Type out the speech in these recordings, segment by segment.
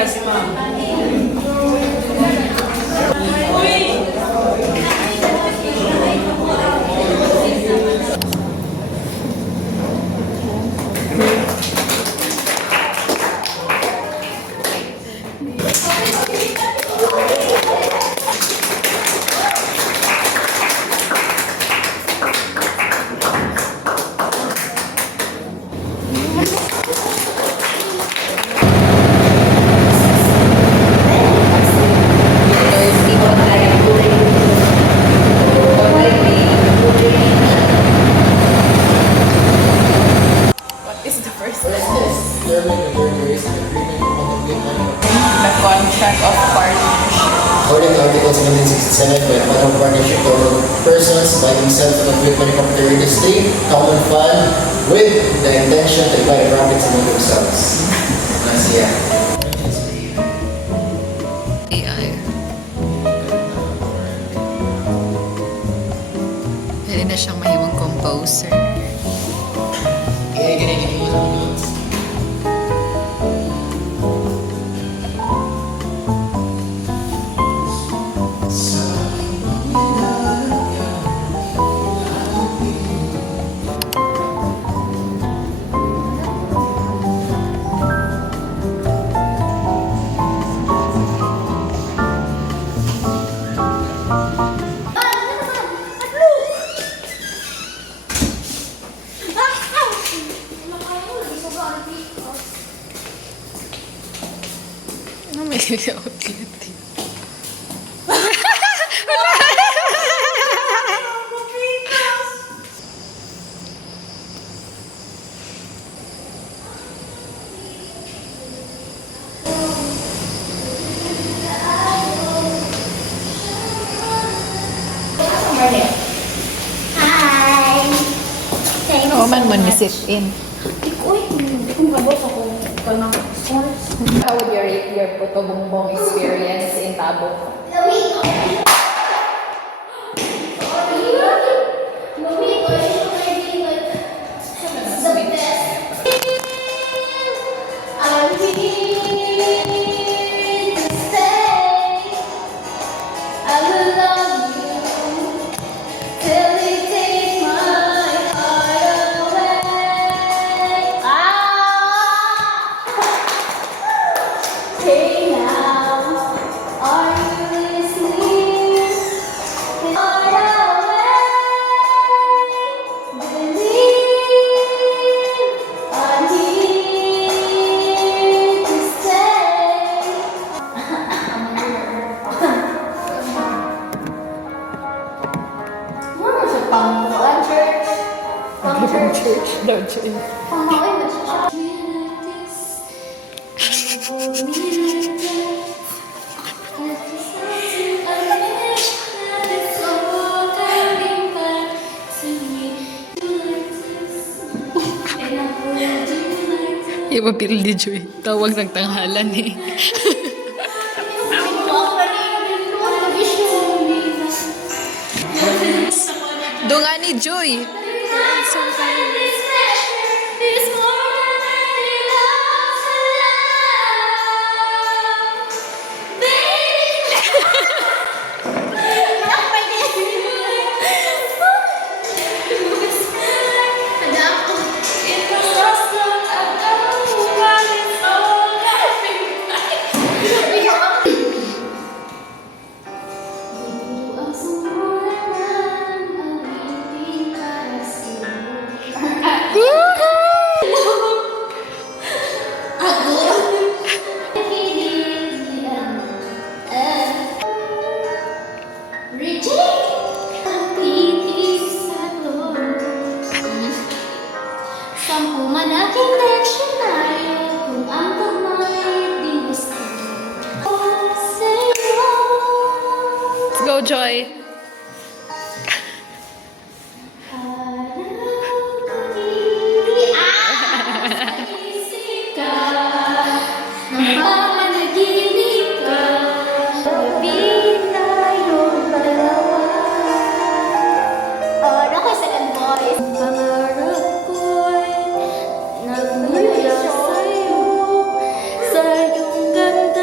Yes, ma'am. What is the first one? The contract of partnership. According to Article 1767, by a plan of partnership to persons by themselves in the equipment computer industry, common fund, with the intention to divide profits among themselves. Nasiya. AI. Pwede na siyang mahiwang composer. Kaya ginigin mo sa notes. Ano may outlet? Oo man mo ni sit in. How would you rate your Puto Bongbong experience in Tabo? Church, no church. Iba pil di Joy. Tawag ng tanghalan eh. Dunga ni Joy. Let's go, Joy. Sa iyong ganda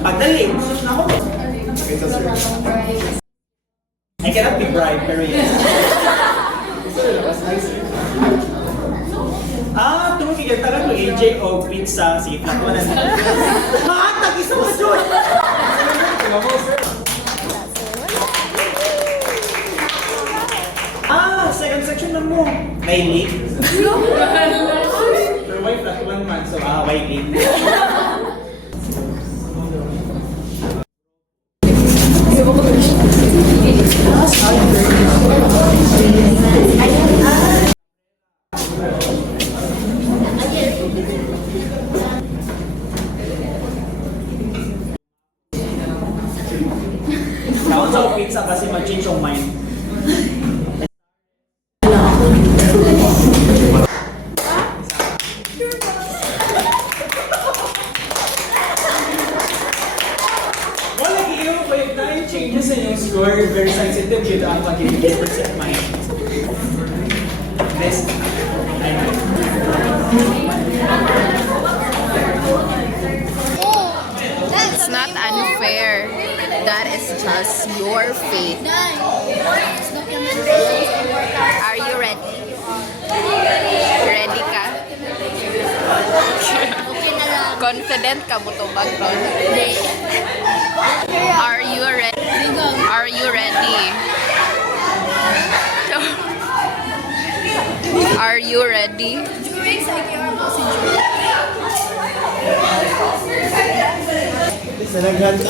Pagdali. Ako. I cannot be bribed, pero yes. Tumukikita ko AJ o pizza. Sige, platuan na. Mahatag! Isa mo dyan! Second section na mo. May late. Pero why platuan man? So, why late? Kaon sa pizza kasi mag-change yung mind. Wala giyo ko yung nine changes in yung score. Very sensitive dito ang pag-ibig percent mind. This, It's not unfair. That is just your fate. Are you ready? Ready ka? Confident ka mo to bag ron? Are you ready? Are you ready? Are you ready? Standard.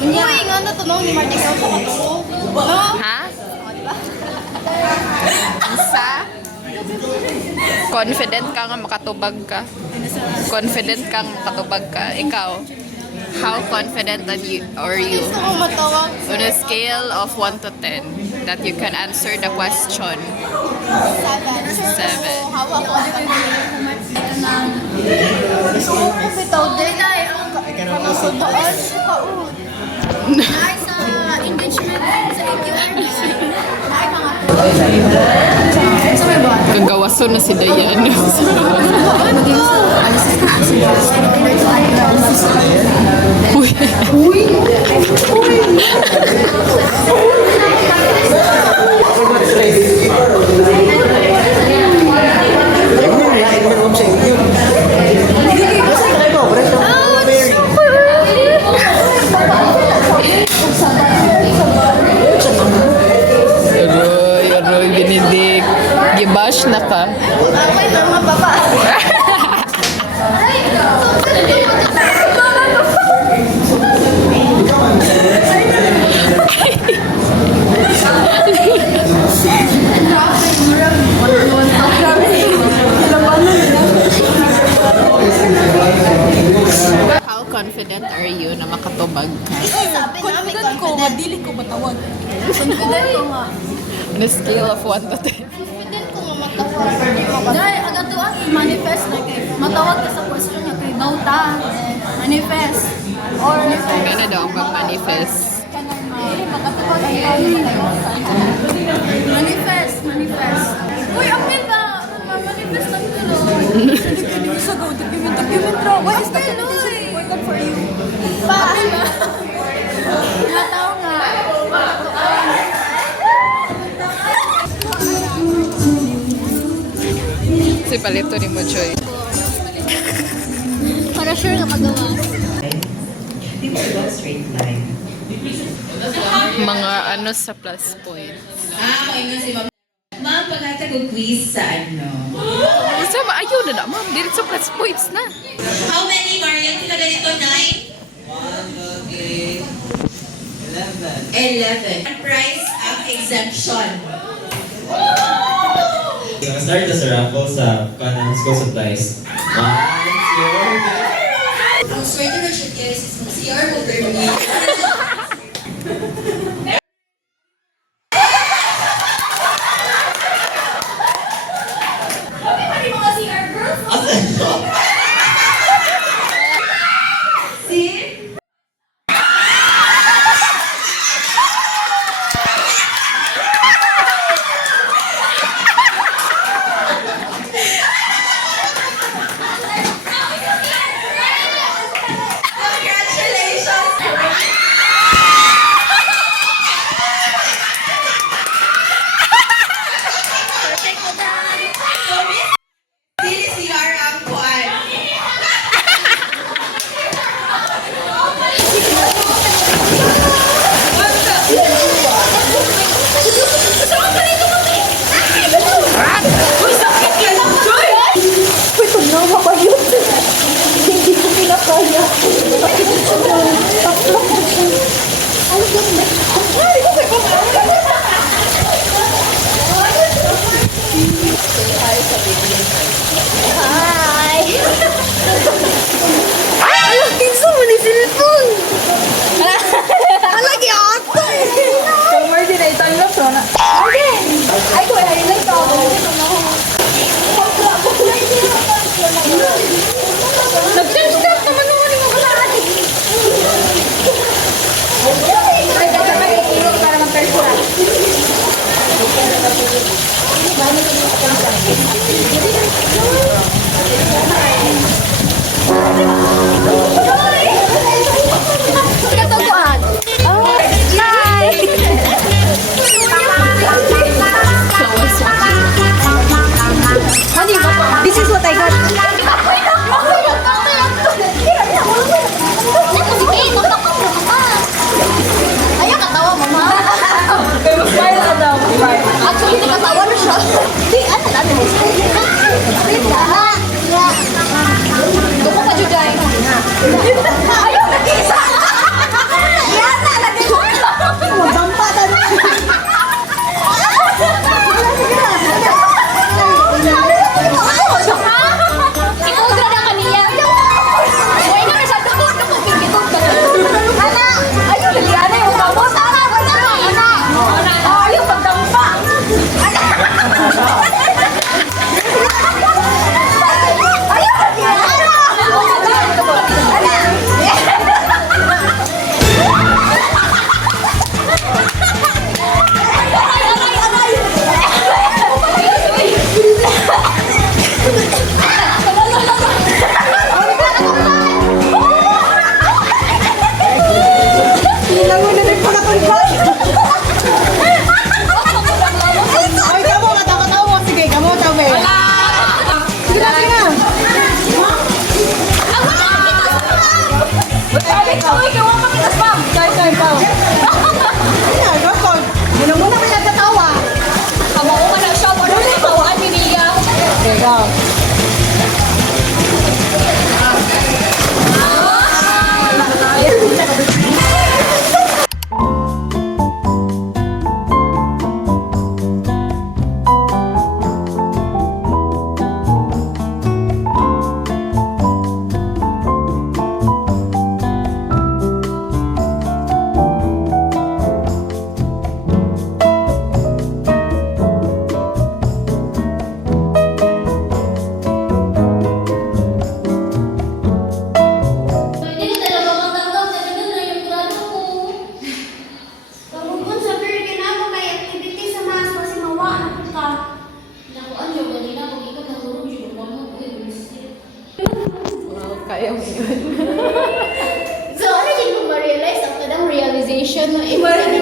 Uy, nga na to, no? Ni Martin Kel ko. Ha? Isa? Confident ka nga makatubag ka. Confident kang makatubag ka. Ikaw, how confident are you? Gusto ko matawag. On a scale of 1 to 10, that you can answer the question. 7. 7. Hawak ko ang gusto ko bitaw din ay kamasudaan sa Nay sa engagement sa ATM. Nay mga sa may ba? Kagawaso na si Dayan. Uy. Aroy, Benedict. Gibash na ka. Ay, mga papa. How confident are you na makatubag ka? Confident ko, madili ko matawag. Confident ko nga. On a scale of 1 to 10. Confident ko nga matawag. Dahil agad to ang i-manifest na kay matawag ka sa question nga kay Bauta. Manifest. Or Kaya daw ang pag-manifest. makatawag manifest. Uy, apil ba? Manifest lang tulo. Hindi ka din sa go. Document raw. What is documentation important for you? Pa? Nataw nga. Si palito ni mo, Choy. Para sure na magawa. Dito ba straight line? Mga ano sa plus point. Okay nga si Ma'am. Ma'am, pagkata ko quiz sa ano? Gusto ba? Ayaw na na, ma'am. Direct sa plus points na. How many, Marian? Sila ganito, 9? 11. Price ang exemption. Start na sa raffle sa Canaan School Supplies. Ang swerte na siya kaya sa CR mo permanent. Hi! Alam, kinsa mo ni cellphone? Alagi ato eh! Kamar din ay tanggap so na. Ay, ko ay lang to. Nag-step naman naman yung mga kalahati. Ay, dapat may ikilog para mag-personal. Katotohan. Oh, hi! Honey, this is what I got. Ayaw katawa, mama. Kaya smile na daw. Actually, hindi katawa na siya. Di, ano natin? Gusto ka, Jujay. Ayaw, nag-isa! Yan na, nag-isa! Mabampa na na. Ikaw grada kaniya. Uy, na sa dukot na pagkikitog ka. Ana, ayaw dali ana yung kamot. Ana, ana. Ayaw pagdampa. Ana. Ayaw dali Ay, kamo, katawa mo. Sige, kamo, tabi. Sige na, sige na. Kaya, pa. Kaya, gapon. Muna may nagtatawa. Okay, go. Hindi ka talaga matanggap, talaga na yung plano ko. Kamugon sa bird ka na ako may activity sa mas kasi mawaan ako ka. Naku, anjo, ganina kung ikaw nahulog yung mama ko yung Wow, kaya mo yun. So, ano yung kung ma-realize ang kadang realization ng iba rin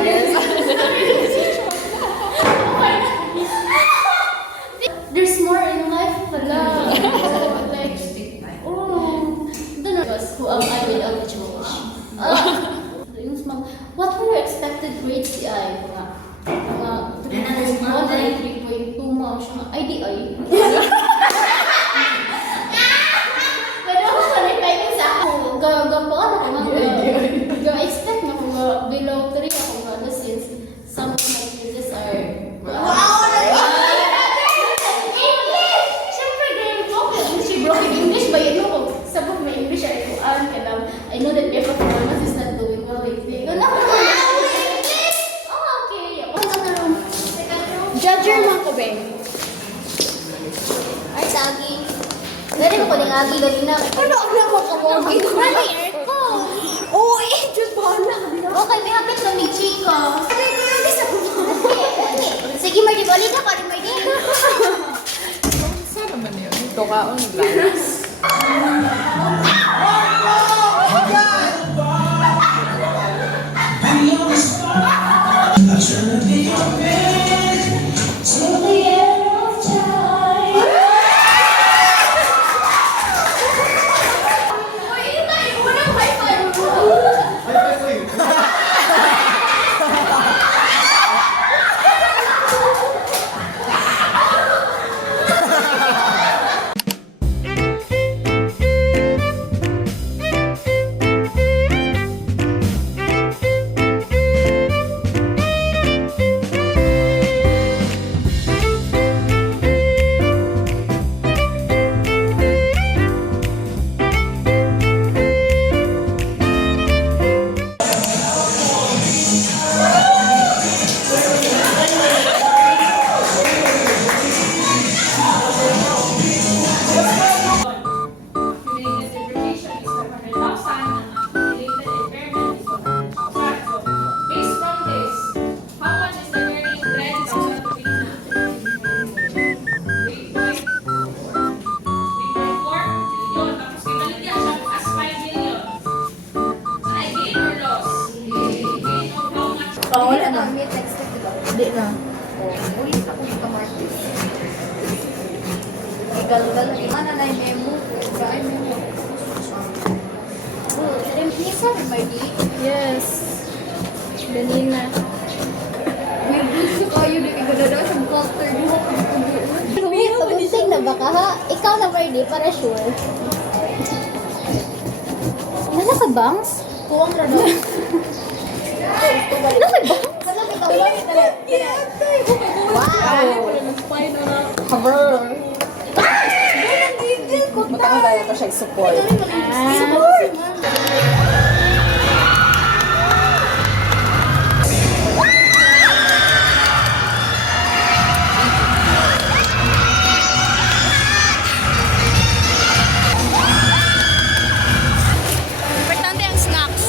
There's more in life pala. Like, oh, who am I without George? What were your expected grades di ay? Mga 3.1 ay 3.2 mo. Ay, di ay. Pero ako kanipay ko sa ako. Gagapaan ako nga. Ga-expect na ako nga below 3 ako nga. Since some of my quizzes are... Wow! English! Siyempre, girl ko. She broke English ba yun ako? Sabog may English ay kuan ka lang. I know that your performance is not doing well lately. Ano ko? English! Oh, okay. Judger mo ko, babe. Ay, sagi. Dari mo ko ng agi lagi na. Ano mo ko mo? Mali, aircon. Oo, Diyos bahala. Okay, may hapit na may chika. Sige, Marty, balik na pa rin, Marty. Saan naman yun? Ito ka, on glass. gal-gal. Ano na yung memo? Kain mo. Lisa, Mardi? Yes. Ganina. May gusto kayo na igadada sa culture mo. Wait, pag-usig na baka ha? Ikaw na Mardi, para sure. Nasa ka bangs? Kuwang na daw. Nasa bangs? Wow! Cover! Matang tayo ito siya support. Support! Importante ang snacks.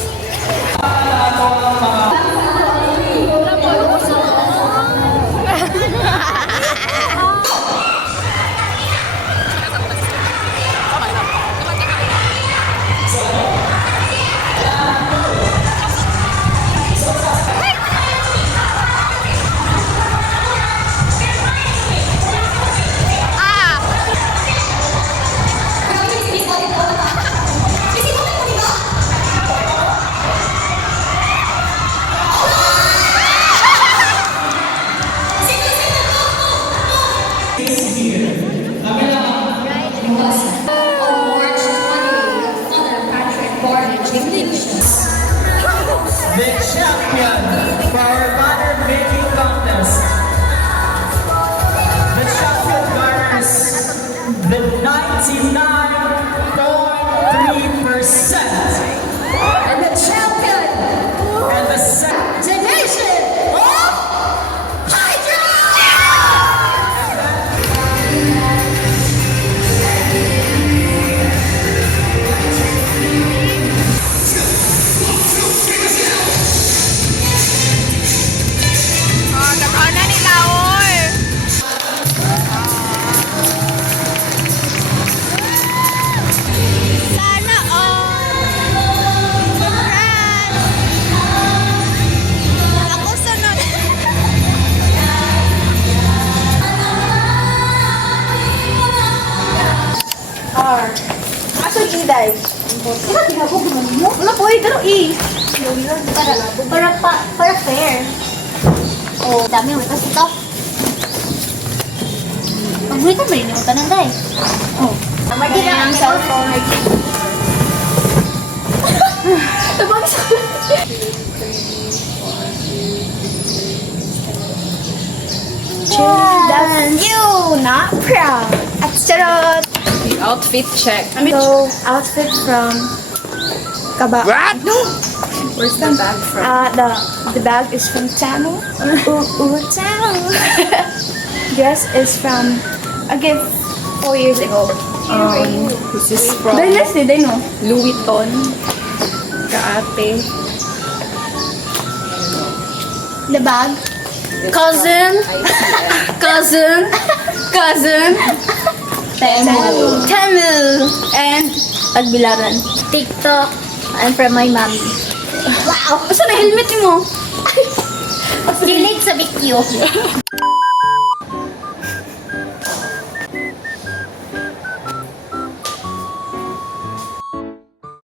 The champion for our banner making contest. The champion garners the 99.3%. And the champion! And the second. The nation of Hydra! Oh, nag-ana nila, oy. Sana all. Congrats. Ako sunod. Aso i-dive. Sino ginagawa mo? Wala po, pero para fair. Oh, dami mo kasi ito. Mag-wait na ba rin yung tanan dahil? Oh. Mardi na ang cellphone. Tabang sa... That's you, not proud. At charot. Outfit check. So, outfit from Kaba. What? No. Where's the bag from? The bag is from Tano. Tano. Dress is from a gift 4 years ago. This is from Dynasty, they know. Louis Vuitton. Kaate. The bag. Cousin. Temu. And Tagbilaran. TikTok. I'm from my mommy. Wow! Asa na helmet mo? Kilig sa BQ.